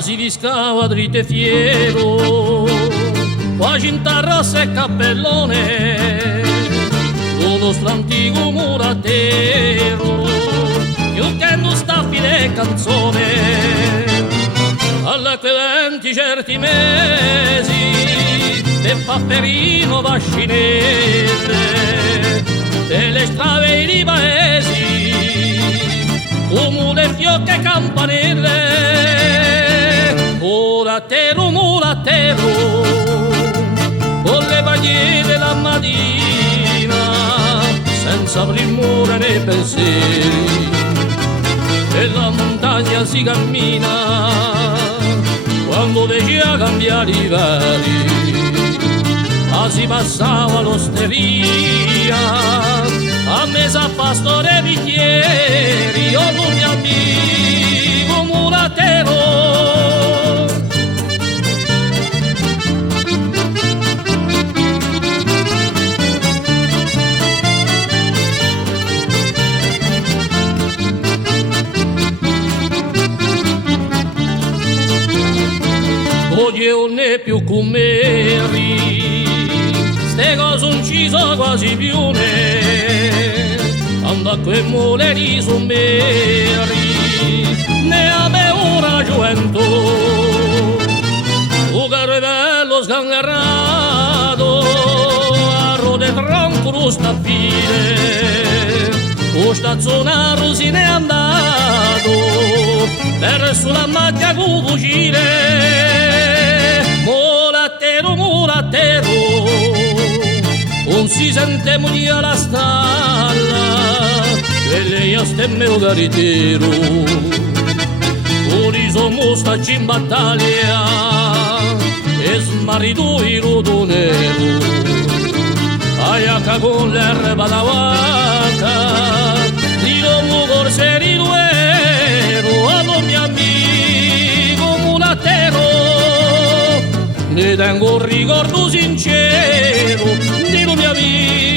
si viscava dritto e fiero, qua cinta rossa e cappellone, lo nostro antico muratero, più che non sta fine canzone, alla credenti certi mesi, e Pafferino va scinere, e le strade di paesi, come le fiocche campanelle, muratero, muratero, con le pagliette la mattina, senza primore né pensieri, e la montagna si cammina, quando decida cambiare i vari, ma si passava all'osteria, a mesa a pastore bicchieri, oh non mio amico mulatero. Oggi non è più come ste cose non ci sono quasi più ne, anda a quei moleri sommeri, ne ame una gioventù, un carvello sgangherato, a rode tronco staffile, o stazzonaro se n'è andato, verso la macchia con fucile, mulatero, mulatero, non si sente morire alla stalla, e lei a stemme o garitero, ora siamo stati in battaglia, e smarrito il rodo nero, aiaca con l'erba da vacca, di l'uomo corse di duero, allo mio amico mulatero, ne tengo un ricordo sincero, dillo mio amico